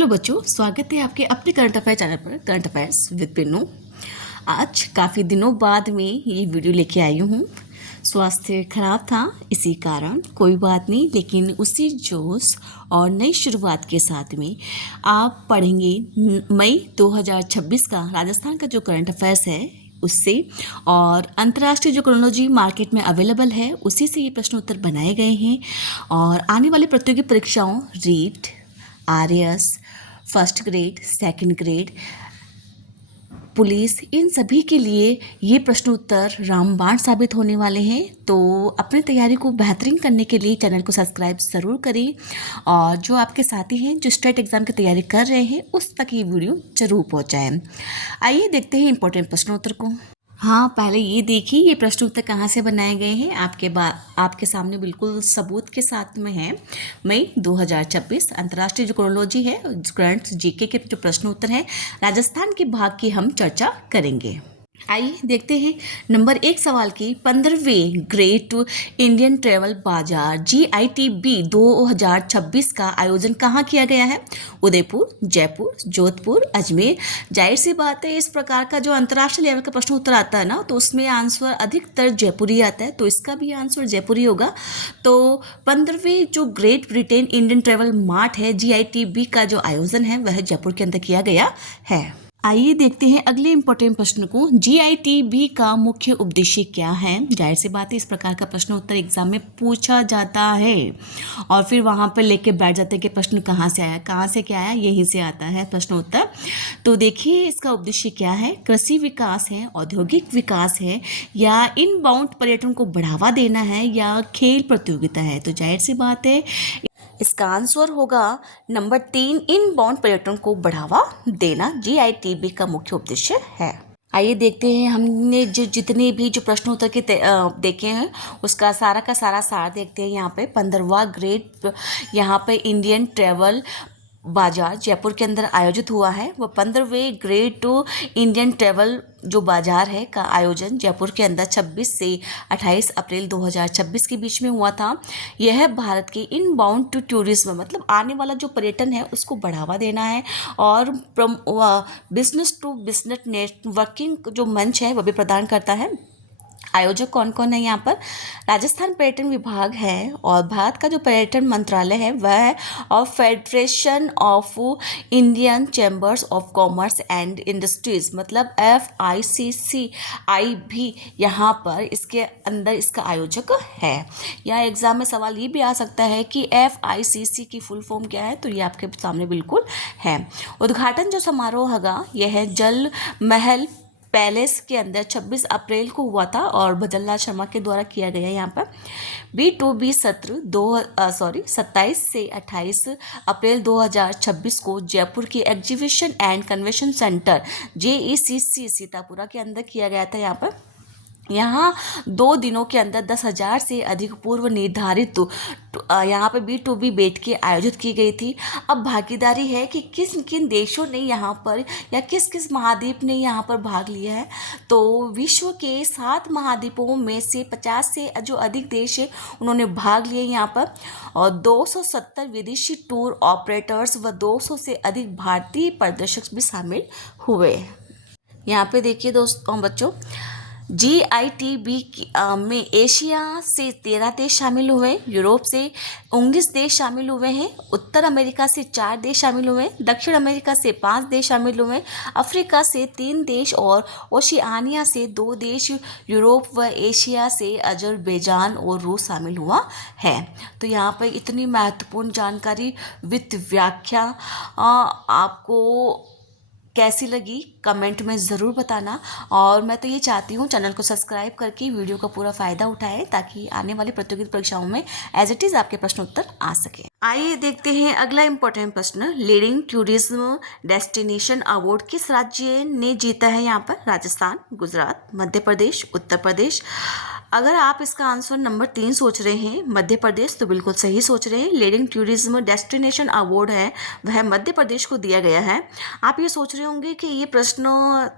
Hello बच्चों, स्वागत है आपके अपने करंट अफेयर चैनल पर करंट अफेयर्स विद पिन्नू। आज काफ़ी दिनों बाद में ये वीडियो लेके आई हूँ। स्वास्थ्य खराब था, इसी कारण कोई बात नहीं, लेकिन उसी जोश और नई शुरुआत के साथ में आप पढ़ेंगे मई 2026 का राजस्थान का जो करंट अफेयर्स है उससे, और अंतर्राष्ट्रीय जो क्रोनोलॉजी मार्केट में अवेलेबल है उसी से ये प्रश्न उत्तर बनाए गए हैं। और आने वाली प्रतियोगी परीक्षाओं REET, RAS, first grade, second grade, police, इन सभी के लिए ये प्रश्न उत्तर रामबाण साबित होने वाले हैं। तो अपनी तैयारी को बेहतरीन करने के लिए चैनल को सब्सक्राइब ज़रूर करें, और जो आपके साथी हैं जो स्टेट एग्ज़ाम की तैयारी कर रहे हैं उस तक ये वीडियो ज़रूर पहुंचाएं। आइए देखते हैं इंपॉर्टेंट प्रश्न उत्तर को। हाँ, पहले ये देखिए ये प्रश्न उत्तर कहाँ से बनाए गए हैं। आपके सामने बिल्कुल सबूत के साथ में है। मई 2026 अंतर्राष्ट्रीय जो क्रोनोलॉजी है, करंट जीके के जो प्रश्न उत्तर हैं राजस्थान के भाग की हम चर्चा करेंगे। आइए देखते हैं नंबर 1 सवाल की। 15वें ग्रेट इंडियन ट्रैवल बाजार GITB 2026 का आयोजन कहाँ किया गया है? उदयपुर, जयपुर, जोधपुर, अजमेर। जाहिर सी बात है, इस प्रकार का जो अंतर्राष्ट्रीय लेवल का प्रश्न उत्तर आता है ना, तो उसमें आंसर अधिकतर जयपुरी आता है, तो इसका भी आंसर जयपुरी होगा। तो 15वें जो great Britain Indian travel mart है, GITB का जो आयोजन है वह जयपुर के अंदर किया गया है। आइए देखते हैं अगले इंपॉर्टेंट प्रश्न को। GITB का मुख्य उद्देश्य क्या है? जाहिर सी बात है, इस प्रकार का प्रश्न उत्तर एग्जाम में पूछा जाता है और फिर वहाँ पर लेके बैठ जाते हैं कि प्रश्न कहाँ से आया, कहाँ से क्या आया, यहीं से आता है प्रश्न उत्तर। तो देखिए इसका उद्देश्य क्या है। कृषि विकास है, औद्योगिक विकास है, या इनबाउंड पर्यटन को बढ़ावा देना है, या खेल प्रतियोगिता है? तो जाहिर सी बात है इसका आंसर होगा नंबर 3, इनबाउंड पर्यटन को बढ़ावा देना GITB का मुख्य उद्देश्य है। आइए देखते हैं हमने जितने भी जो प्रश्न उत्तर के देखे हैं उसका सारा का सारा सार देखते हैं। यहाँ पे 15वां ग्रेट यहाँ पे इंडियन ट्रैवल बाजार जयपुर के अंदर आयोजित हुआ है। वह 15वें ग्रेट इंडियन ट्रैवल जो बाजार है का आयोजन जयपुर के अंदर 26 से 28 अप्रैल 2026 के बीच में हुआ था। यह भारत के इनबाउंड टू टूरिज्म, मतलब आने वाला जो पर्यटन है उसको बढ़ावा देना है, और बिजनेस टू बिजनेस नेटवर्किंग जो मंच है वह भी प्रदान करता है। आयोजक कौन कौन है यहाँ पर? राजस्थान पर्यटन विभाग है, और भारत का जो पर्यटन मंत्रालय है वह है, और federation of Indian chambers of commerce and industries, मतलब FICCI भी यहाँ पर इसके अंदर इसका आयोजक है। या एग्जाम में सवाल ये भी आ सकता है कि FICC की फुल फॉर्म क्या है, तो ये आपके सामने बिल्कुल है। उद्घाटन जो समारोह होगा यह है जल महल पैलेस के अंदर 26 अप्रैल को हुआ था, और भजनलाल शर्मा के द्वारा किया गया। यहाँ पर B2B सत्र 27 से 28 अप्रैल 2026 को जयपुर के exhibition and convention centre JECC Sitapura के अंदर किया गया था। यहाँ 2 दिनों के अंदर 10,000 से अधिक पूर्व निर्धारित यहाँ पे B2B बैठकें आयोजित की गई थी। अब भागीदारी है कि किस किन देशों ने यहाँ पर, या किस किस महाद्वीप ने यहाँ पर भाग लिया है। तो विश्व के 7 महाद्वीपों में से 50 से जो अधिक देश है उन्होंने भाग लिए यहाँ पर, और 270 विदेशी टूर ऑपरेटर्स व 200 से अधिक भारतीय प्रदर्शक भी शामिल हुए। यहाँ पे देखिए दोस्तों बच्चों, GITB में एशिया से 13 देश शामिल हुए, यूरोप से 19 देश शामिल हुए हैं, उत्तर अमेरिका से 4 देश शामिल हुए, दक्षिण अमेरिका से 5 देश शामिल हुए, अफ्रीका से 3 देश, और ओशियानिया से 2 देश, यूरोप व एशिया से अजरबैजान और रूस शामिल हुआ है। तो यहाँ पर इतनी महत्वपूर्ण जानकारी विद व्याख्या आपको कैसी लगी कमेंट में ज़रूर बताना, और मैं तो ये चाहती हूँ चैनल को सब्सक्राइब करके वीडियो का पूरा फ़ायदा उठाएं, ताकि आने वाली प्रतियोगिता परीक्षाओं में एज इट इज़ आपके प्रश्न उत्तर आ सके। आइए देखते हैं अगला इंपॉर्टेंट प्रश्न। लीडिंग टूरिज्म डेस्टिनेशन अवार्ड किस राज्य ने जीता है? यहाँ पर राजस्थान, गुजरात, मध्य प्रदेश, उत्तर प्रदेश, अगर आप इसका आंसर नंबर 3 सोच रहे हैं मध्य प्रदेश, तो बिल्कुल सही सोच रहे हैं। लीडिंग टूरिज्म डेस्टिनेशन अवार्ड है वह मध्य प्रदेश को दिया गया है। आप ये सोच रहे होंगे कि ये प्रश्न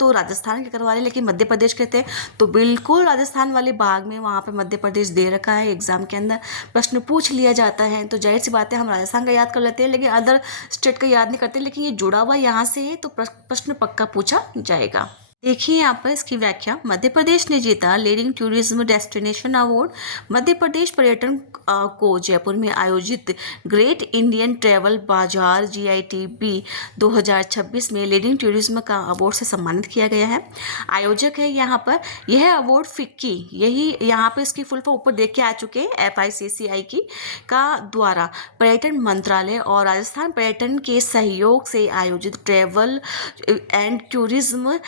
तो राजस्थान के करवा रहे लेकिन मध्य प्रदेश कहते हैं, तो बिल्कुल राजस्थान वाले भाग में वहाँ पर मध्य प्रदेश दे रखा है। एग्जाम के अंदर प्रश्न पूछ लिया जाता है, तो जाहिर सी बात है हम राजस्थान का याद कर लेते हैं लेकिन अदर स्टेट का याद नहीं करते, लेकिन ये जुड़ा हुआ यहाँ से है तो प्रश्न पक्का पूछा जाएगा। देखिए यहाँ पर इसकी व्याख्या। मध्य प्रदेश ने जीता leading tourism destination award. Madhya Pradesh पर्यटन को जयपुर में आयोजित ग्रेट इंडियन ट्रैवल बाजार GITB 2026 में लीडिंग टूरिज्म का अवार्ड से सम्मानित किया गया है। आयोजक है यहाँ पर, यह अवार्ड फिक्की, यही यहाँ पर इसकी फुल फॉर्म ऊपर देख के आ चुके हैं, FICCI की का द्वारा पर्यटन मंत्रालय और राजस्थान पर्यटन के सहयोग से आयोजित travel and tourism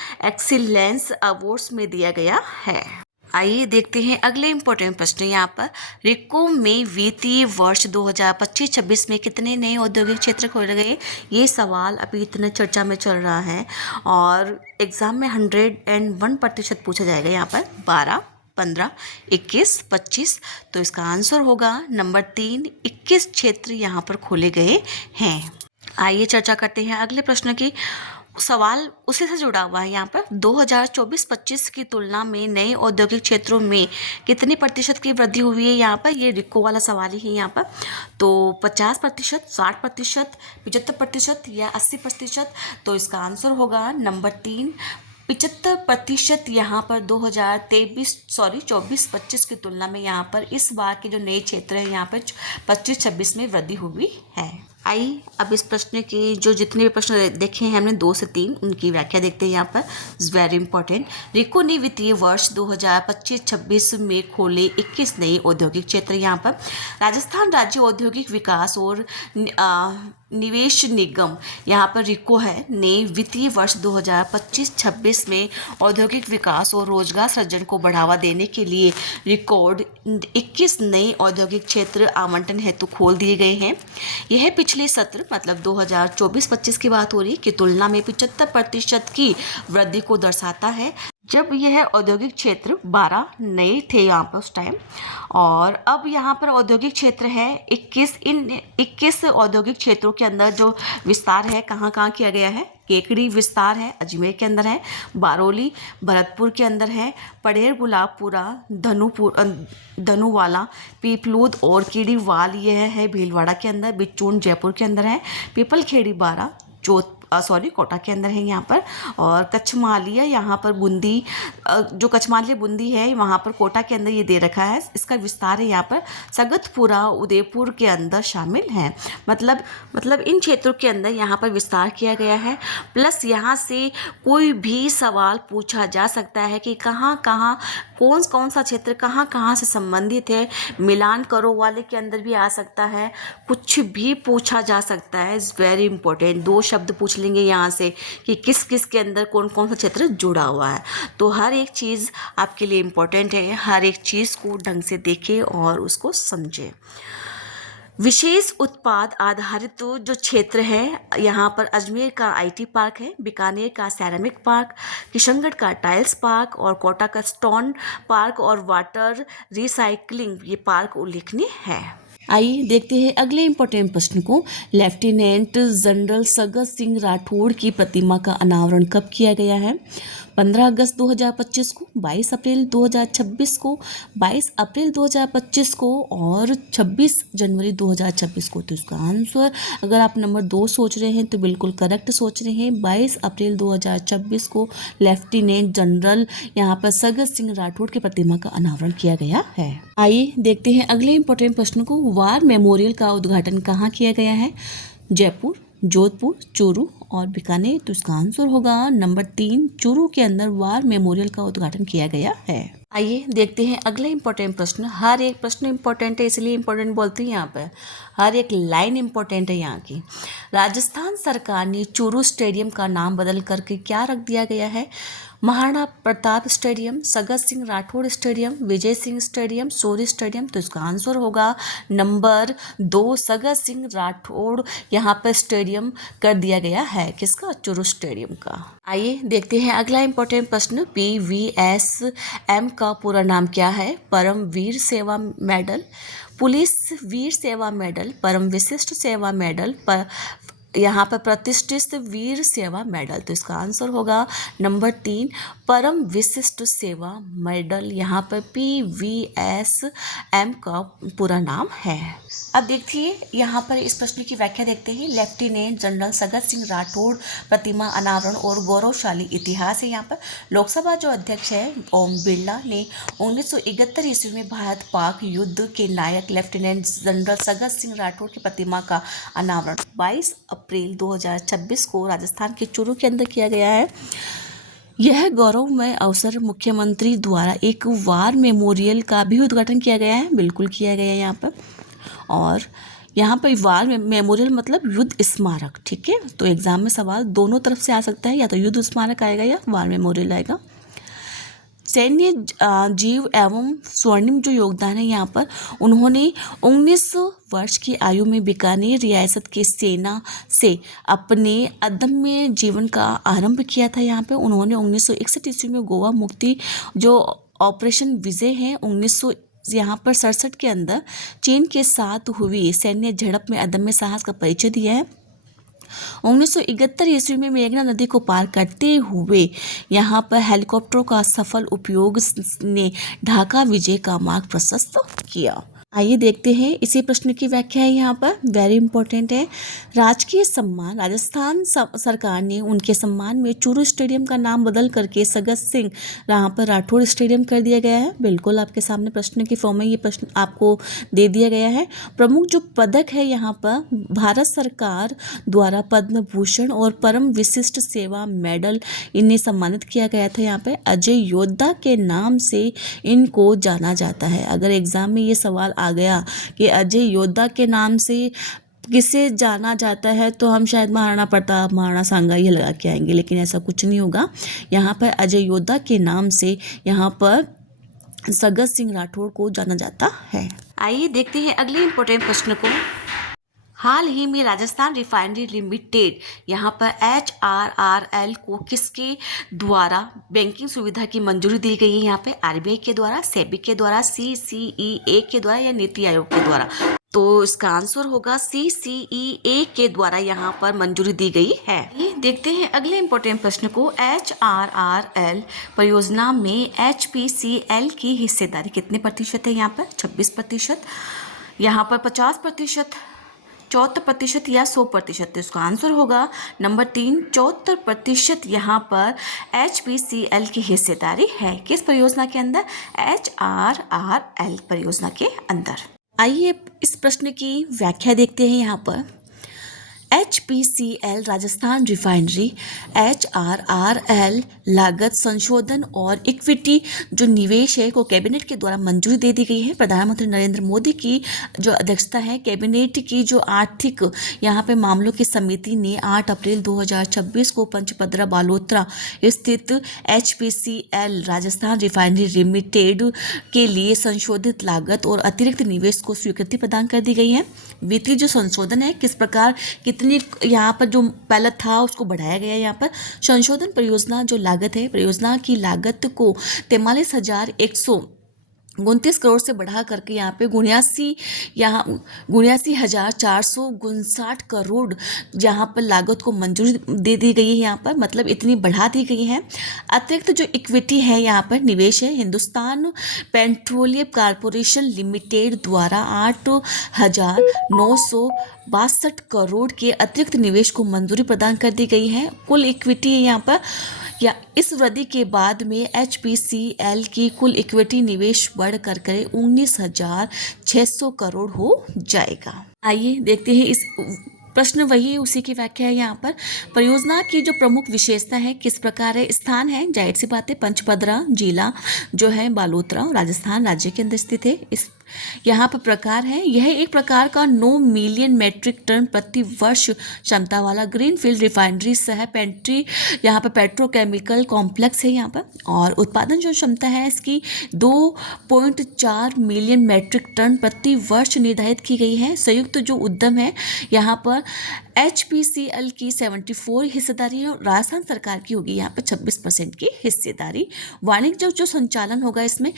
excellence awards में दिया गया है। आइए देखते हैं अगले इंपॉर्टेंट प्रश्न यहाँ पर। रिको में वित्तीय वर्ष 2025-26 में कितने नए औद्योगिक क्षेत्र खोले गए? ये सवाल अभी इतना चर्चा में चल रहा है और एग्जाम में 101% पूछा जाएगा। यहाँ पर 12, 15, 21, 25, तो इसका आंसर होगा नंबर 3, 21 क्षेत्र यहाँ पर खोले गए हैं। आइए चर्चा करते हैं अगले प्रश्न की। सवाल उसी से जुड़ा हुआ है। यहाँ पर 2024-25 की तुलना में नए औद्योगिक क्षेत्रों में कितने प्रतिशत की वृद्धि हुई है? यहाँ पर ये रिको वाला सवाल ही है यहाँ पर। तो 50%, 60%, 75% या 80%, तो इसका आंसर होगा नंबर 3, 75% यहाँ पर 24-25 की तुलना में यहाँ पर इस बार के जो नए क्षेत्र हैं यहाँ पर 25-26 में वृद्धि हुई है। आइए अब इस प्रश्न की जो जितने भी प्रश्न देखे हैं हमने 2 से 3 उनकी व्याख्या देखते हैं। यहाँ पर इज वेरी इंपॉर्टेंट। रिको ने वित्तीय वर्ष 2025-26 में खोले 21 नए औद्योगिक क्षेत्र। यहाँ पर राजस्थान राज्य औद्योगिक विकास और निवेश निगम यहाँ पर रिको है ने वित्तीय वर्ष 2025-26 में औद्योगिक विकास और रोजगार सृजन को बढ़ावा देने के लिए रिकॉर्ड 21 नए औद्योगिक क्षेत्र आवंटन हेतु खोल दिए गए हैं। यह पिछले सत्र मतलब 2024-25 की बात हो रही की तुलना में 75% की वृद्धि को दर्शाता है, जब यह औद्योगिक क्षेत्र 12 नए थे यहाँ पर उस टाइम, और अब यहाँ पर औद्योगिक क्षेत्र है 21। इन 21 औद्योगिक क्षेत्रों के अंदर जो विस्तार है कहाँ कहाँ किया गया है? केकड़ी विस्तार है अजमेर के अंदर है, बारोली भरतपुर के अंदर है, पड़ेर गुलाबपुरा धनुवाला पीपलूद और कीड़ीवाल यह है भीलवाड़ा के अंदर, बिचून जयपुर के अंदर है, पीपलखेड़ी 12 कोटा के अंदर है यहाँ पर, और कछमालिया यहाँ पर बूंदी जो कछमालिया बूंदी है वहाँ पर कोटा के अंदर ये दे रखा है। इसका विस्तार है यहाँ पर सगतपुरा उदयपुर के अंदर शामिल है। मतलब इन क्षेत्रों के अंदर यहाँ पर विस्तार किया गया है। प्लस यहाँ से कोई भी सवाल पूछा जा सकता है कि कहाँ कहाँ कौन सा क्षेत्र कहाँ कहाँ से संबंधित है। मिलान करो वाले के अंदर भी आ सकता है, कुछ भी पूछा जा सकता है। Is very important. 2 शब्द पूछ लेंगे यहाँ से कि किस किस के अंदर कौन कौन सा क्षेत्र जुड़ा हुआ है। तो हर एक चीज़ आपके लिए इम्पोर्टेंट है। हर एक चीज़ को ढंग से देखें और उसको समझें। विशेष उत्पाद आधारित तो जो क्षेत्र है यहाँ पर अजमेर का IT पार्क है, बीकानेर का सैरामिक पार्क, किशनगढ़ का टाइल्स पार्क और कोटा का स्टोन पार्क और वाटर रिसाइकलिंग ये पार्क उल्लेखनीय है। आइए देखते हैं अगले इंपॉर्टेंट प्रश्न को। लेफ्टिनेंट जनरल सगत सिंह राठौड़ की प्रतिमा का अनावरण कब किया गया है? 15 अगस्त 2025 को, 22 अप्रैल 2026 को, 22 अप्रैल 2025 को और 26 जनवरी 2026 को। तो इसका आंसर अगर आप नंबर 2 सोच रहे हैं तो बिल्कुल करेक्ट सोच रहे हैं। 22 अप्रैल 2026 को लेफ्टिनेंट जनरल यहाँ पर सगत सिंह राठौड़ की प्रतिमा का अनावरण किया गया है। आइए देखते हैं अगले इंपॉर्टेंट प्रश्न को। वार मेमोरियल का उद्घाटन कहाँ किया गया है? जयपुर, जोधपुर, चूरू और बीकानेर। तो इसका आंसर होगा नंबर 3, चूरू के अंदर वार मेमोरियल का उद्घाटन किया गया है। आइए देखते हैं अगले इंपॉर्टेंट प्रश्न। हर एक प्रश्न इंपॉर्टेंट है इसलिए इंपॉर्टेंट बोलती हैं यहाँ पर। हर एक लाइन इंपॉर्टेंट है यहाँ की। राजस्थान सरकार ने चूरू स्टेडियम का नाम बदल करके क्या रख दिया गया है? Maharana Pratap stadium, Sagat Singh Rathore stadium, Vijay Singh stadium, शौर्य स्टेडियम। तो इसका आंसर होगा नंबर 2 सगत सिंह राठौड़ यहाँ पर स्टेडियम कर दिया गया है। किसका? चुरू स्टेडियम का। आइए देखते हैं अगला इंपॉर्टेंट प्रश्न। PVSM का पूरा नाम क्या है? परम वीर सेवा मेडल, पुलिस वीर सेवा मेडल, परम विशिष्ट सेवा मेडल, यहाँ पर प्रतिष्ठित वीर सेवा मेडल। तो इसका आंसर होगा नंबर 3 परम विशिष्ट सेवा मेडल। यहाँ पर PVSM का पूरा नाम है। अब देखिए यहाँ पर इस प्रश्न की व्याख्या देखते हैं। लेफ्टिनेंट जनरल सगत सिंह राठौड़ प्रतिमा अनावरण और गौरवशाली इतिहास है। यहाँ पर लोकसभा जो अध्यक्ष है ओम बिरला ने 1971 ईस्वी में भारत पाक युद्ध के नायक लेफ्टिनेंट जनरल सगत सिंह राठौड़ की प्रतिमा का अनावरण 22 अप्रैल 2026 को राजस्थान के चूरू के अंदर किया गया है। यह गौरवमय अवसर मुख्यमंत्री द्वारा एक वार मेमोरियल का भी उद्घाटन किया गया है। बिल्कुल किया गया है यहाँ पर। और यहाँ पर वार मेमोरियल मतलब युद्ध स्मारक। ठीक है, तो एग्जाम में सवाल दोनों तरफ से आ सकता है, या तो युद्ध स्मारक आएगा या वार मेमोरियल आएगा। सैन्य जीव एवं स्वर्णिम जो योगदान है यहाँ पर, उन्होंने 19 वर्ष की आयु में बीकानेर रियासत की सेना से अपने अदम्य जीवन का आरंभ किया था। यहाँ पे उन्होंने 1961 ईस्वी में गोवा मुक्ति जो ऑपरेशन विजय है 1967 के अंदर चीन के साथ हुई सैन्य झड़प में अदम्य साहस का परिचय दिया है। 1971 ईस्वी में मेघना नदी को पार करते हुए यहाँ पर हेलीकॉप्टरों का सफल उपयोग ने ढाका विजय का मार्ग प्रशस्त किया। आइए देखते हैं इसी प्रश्न की व्याख्या है। यहाँ पर वेरी इंपॉर्टेंट है। राजकीय सम्मान राजस्थान सरकार ने उनके सम्मान में चूरू स्टेडियम का नाम बदल करके सगत सिंह यहाँ पर राठौड़ स्टेडियम कर दिया गया है। बिल्कुल आपके सामने प्रश्न की फॉर्म में ये प्रश्न आपको दे दिया गया है। प्रमुख जो पदक है यहाँ पर भारत सरकार द्वारा पद्म भूषण और परम विशिष्ट सेवा मेडल इन्हें सम्मानित किया गया था। यहाँ पे अजय योद्धा के नाम से इनको जाना जाता है। अगर एग्जाम में ये सवाल आ गया कि अजय योद्धा के नाम से किसे जाना जाता है, तो हम शायद महाराणा प्रताप, महाराणा सांगा ये लगा के आएंगे, लेकिन ऐसा कुछ नहीं होगा। यहाँ पर अजय योद्धा के नाम से यहाँ पर सगत सिंह राठौड़ को जाना जाता है। आइए देखते हैं अगले इंपॉर्टेंट प्रश्न को। हाल ही में राजस्थान रिफाइनरी लिमिटेड यहाँ पर HRRL को किसके द्वारा बैंकिंग सुविधा की मंजूरी दी गई है? यहाँ पे RBI के द्वारा, सेबी के द्वारा, CCEA के द्वारा या नीति आयोग के द्वारा? तो इसका आंसर होगा CCEA के द्वारा यहाँ पर मंजूरी दी गई है। ये देखते हैं अगले इंपॉर्टेंट प्रश्न को। HRRL परियोजना में HPCL की हिस्सेदारी कितने प्रतिशत है? यहाँ पर 26%, यहाँ पर 50%, 74% या 100%। तो इसका आंसर होगा नंबर 3 74% यहाँ पर HPCL की हिस्सेदारी है। किस परियोजना के अंदर? HRRL परियोजना के अंदर। आइए इस प्रश्न की व्याख्या देखते हैं। यहाँ पर HPCL राजस्थान रिफाइनरी HRRL लागत संशोधन और इक्विटी जो निवेश है को कैबिनेट के द्वारा मंजूरी दे दी गई है। प्रधानमंत्री नरेंद्र मोदी की जो अध्यक्षता है कैबिनेट की जो आर्थिक यहाँ पे मामलों की समिति ने 8 अप्रैल 2026 को पंचपदरा बालोतरा स्थित HPCL राजस्थान रिफाइनरी लिमिटेड के लिए संशोधित लागत और अतिरिक्त निवेश को स्वीकृति प्रदान कर दी गई है। वित्तीय जो संशोधन है किस प्रकार कितनी यहाँ पर जो पहले था उसको बढ़ाया गया है। यहाँ पर संशोधन परियोजना जो लागत है, परियोजना की लागत को 43,129 करोड़ से बढ़ा करके यहाँ पे 79,459 करोड़ यहाँ पर लागत को मंजूरी दे दी गई है। यहाँ पर मतलब इतनी बढ़ा दी गई है। अतिरिक्त जो इक्विटी है यहाँ पर निवेश है हिंदुस्तान पेट्रोलियम कॉर्पोरेशन लिमिटेड द्वारा 8,962 करोड़ के अतिरिक्त निवेश को मंजूरी प्रदान कर दी गई है। कुल इक्विटी है यहाँ पर या इस वृद्धि के बाद में HPCL की कुल इक्विटी निवेश बढ़ कर 19,600 करोड़ हो जाएगा। आइए देखते हैं इस प्रश्न वही है, उसी की व्याख्या है। यहाँ पर परियोजना की जो प्रमुख विशेषता है किस प्रकार है? स्थान है, जाहिर सी बात है पंचपदरा जिला जो है बालोतरा राजस्थान राज्य के अंदर स्थित है। इस यहाँ पर प्रकार है, यह एक प्रकार का 9 मिलियन मैट्रिक टन प्रति वर्ष क्षमता वाला ग्रीनफील्ड रिफाइनरी सह पेंट्री यहाँ पर पेट्रोकेमिकल कॉम्प्लेक्स है यहाँ पर। और उत्पादन जो क्षमता है इसकी 2.4 मिलियन मैट्रिक टन प्रति वर्ष निर्धारित की गई है। संयुक्त जो उद्यम है यहाँ पर HPCL की 74 हिस्सेदारी है और राजस्थान सरकार की होगी यहाँ पर 26% की हिस्सेदारी। वाणिज्यिक जो संचालन होगा इसमें,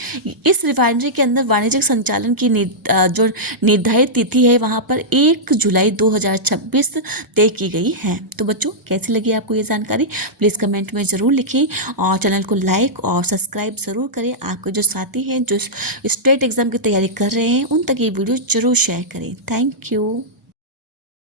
इस रिफाइनरी के अंदर वाणिज्यिक संचालन की जो निर्धारित तिथि है वहाँ पर 1 जुलाई 2026 तय की गई है। तो बच्चों कैसी लगी आपको ये जानकारी, प्लीज़ कमेंट में ज़रूर लिखें और चैनल को लाइक और सब्सक्राइब ज़रूर करें। आपके जो साथी हैं जो स्टेट एग्ज़ाम की तैयारी कर रहे हैं उन तक ये वीडियो ज़रूर शेयर करें। Thank you.